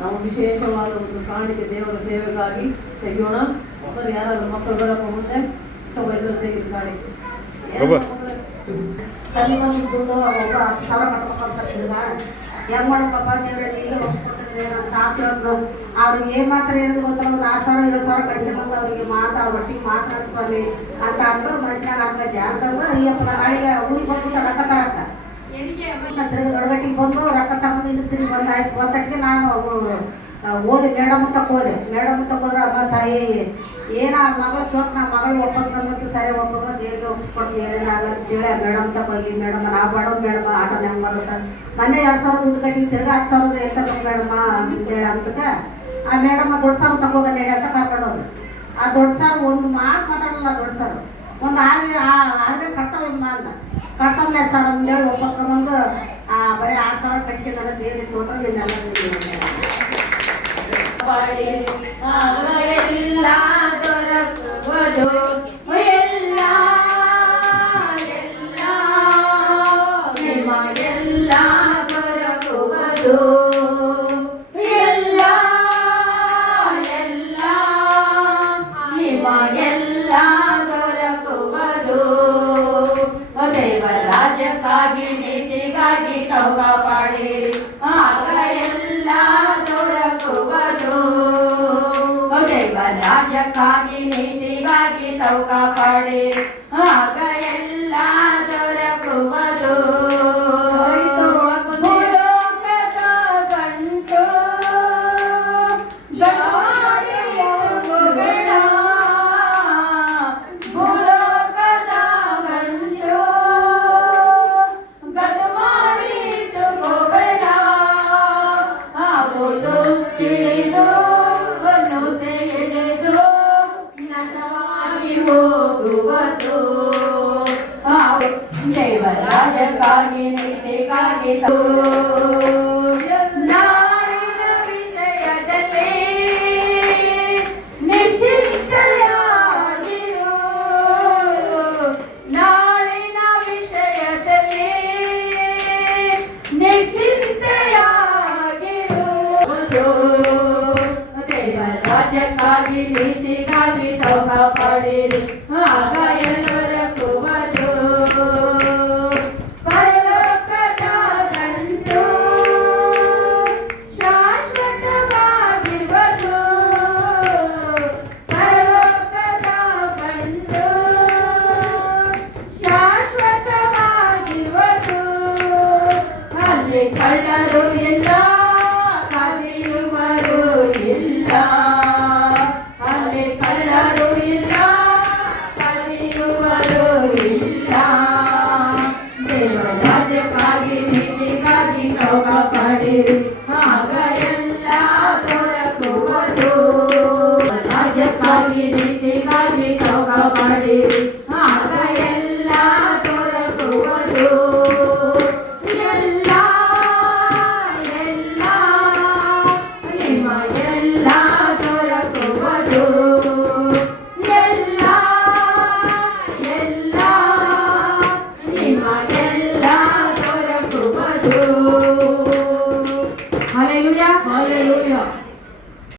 ನಾವು ವಿಶೇಷವಾದ ಒಂದು ಕಾಣಿಕೆ ದೇವರ ಸೇವೆಗಾಗಿ ತೆಗೆಯೋಣ. ಒಬ್ಬರು ಯಾರಾದ್ರೂ ಮಕ್ಕಳು ಬರಪ್ಪ ಮುಂದೆ ವೈದ್ಯರು ತೆಗೆದು ಕಾಣಿಕೆ ಕಲಿಗೊಂದು ದುಡ್ಡು 10,000 ಕಟ್ಬೇಕಂತ ಹೆಂಗ್ ಮಾಡಬೇಕಪ್ಪ ದೇವ್ರೆ ನೀವೇ ಹೊಸ್ಕೊಟ್ಟಿದ್ರೆ ನಾನು ಸಾಕ್ಷಿ ಒಂದು ಅವ್ರಿಗೆ ಏನು ಮಾಡ್ತಾರೆ ಏನು ಗೊತ್ತಲ್ಲ, ಒಂದು 6,000 7,000 ಕಡಿಸ್ಕೊಂಡು ಅವ್ರಿಗೆ ಒಟ್ಟಿಗೆ ಮಾತಾಡ ಸ್ವಾಮಿ ಅಂತ ಅಂದು ಮನುಷ್ಯನಾಗ ಅನ್ಕಂತೆ ಅನ್ಕಂದು ಅಯ್ಯಪ್ಪ ನಾಳೆಗೆ ಊರಿಗೆ ಬಂದ್ಬಿಟ್ಟು ರೊಕ್ಕ ತರಕ್ಕ ತಿರುಗಿ ದೊಡ್ಡಗಟ್ಟಿಗೆ ಬಂದು ರೊಕ್ಕ ತಗೊಂಡು ಇದು ತಿರುಗಿ ಬಂದು ಆಯ್ತು ಬಂದಟ್ಟಿಗೆ ನಾನು ಓದಿ ಮೇಡಮ್ ತಕ್ಕ ಹೋದ್ರೆ ಅಮ್ಮ ತಾಯಿ ಏನ ಮಗಳು ಕೇಳ್ತು ನಾ ಮಗಳು ಒಪ್ಪಂದು ಸರಿ ಒಪ್ಪಂದ್ರೆ ದೇವ್ರಿಗೆ ಒಪ್ಪಿಸ್ಕೊಡ್ತೀವಿ ಏನೇನಾಗಲ್ಲ ಅಂತೇಳಿ ಮೇಡಮ್ ತಕ್ಕ ಹೋಗಿ ಮೇಡಮ್ ನಾವು ಬಾಡೋ ಮೇಡಮ್ ಆಟೋದ ಹೆಂಗೆ ಬರುತ್ತೆ ಮೊನ್ನೆ 2,000 ದುಡ್ಡು ಕಟ್ಟಿ ತಿರ್ಗಿ 10,000 ಎತ್ತಲ್ಲ ಮೇಡಮ್ಮ ಅಂತೇಳಿ ಅಂತಕ್ಕೆ ಆ ಮೇಡಮ್ ದೊಡ್ಡ ಸಾರು ತಗೋದ ನಡಿ ಅಂತ ಕರ್ಕೊಂಡೋದು. ಆ ದೊಡ್ಡ ಸಾರು ಒಂದು ಮಾತು ಮಾತಾಡಲ್ಲ. ದೊಡ್ಡ ಸಾರು ಒಂದು ಆರ್ವೆ ಕಟ್ತಾವಿಲ್ಲ ಅಂದ ಕಟ್ಟಲ್ಲ ಸರ್ ಅಂತೇಳಿ ಒಪ್ಪಂದು ಬರೀ 6,000 ಕಟ್ಟಿ ನನ್ನ ದೇವ್ರಿಗೆ ಸೋತ್ರ ಎಲ್ಲ ದೊರಕುವುದು ಎಲ್ಲ ಎಲ್ಲ ನಿಮಗೆಲ್ಲ ದೊರಕುವುದು ಎಲ್ಲ ಎಲ್ಲ ನಿಮಗೆಲ್ಲ ದೊರಕುವುದು. ದೇವರ ರಾಜ್ಯಕ್ಕಾಗಿ ನೀತಿಗಾಗಿ ತೌಕ ಪಡೆಯಿರಿ ಆಗ ಎಲ್ಲ ದೊರಕುವುದು. ದೇವರ ರಾಜ್ಯಕ್ಕಾಗಿ ನೀತಿಗಾಗಿ ತೌಕ ಪಡೆಯಿರಿ ಆಗ ಎಲ್ಲ ದೊರಕುವುದು. ಭೂಲೋಕದ ಗಂಟು ಬೇಡ, ಭೂಲೋಕದ ಗಂಟು ಗಂಟು ಮಾಡಿ ತಗೋಬೇಡ. ಆಗೋದು ತಿಳಿದು ಹಿಡಿದು ನಶವಾಗಿ ಹೋಗುವುದು. ದೇವರ ರಾಜ್ಯಕ್ಕಾಗಿ ನೀತಿಗಾಗಿ ನಾಳಿನ ವಿಷಯದಲ್ಲಿ ನಿಶ್ಚಿಂತೆಯಾಗಿರು. ನಾಳಿನ ವಿಷಯದಲ್ಲಿ ನಿಶ್ಚಿಂತೆಯಾಗಿರು. ದೇವರ ರಾಜ್ಯಕ್ಕಾಗಿ ನೀತಿಗಾಗಿ ತೌಕ ಪಡೆಯಿರಿ ಆಗ ದೊರಕುವುದು. ಪರಲೋಕದ ಗಂಟು ಶಾಶ್ವತವಾಗಿರುವುದು. ಪರಲೋಕದ ಗಂಟು ಶಾಶ್ವತವಾಗಿರುವುದು. ಅಲ್ಲಿ ಕಳ್ಳರು ಇಲ್ಲ, ಕದಿಯುವರು ಇಲ್ಲ. ಅಲ್ಲಿ ಕಳ್ಳರು ಇಲ್ಲ, ಕದಿಯುವರು ಇಲ್ಲ. ದೇವರ ರಾಜ್ಯಕ್ಕಾಗಿ ನೀತಿಗಾಗಿ ತೌಕ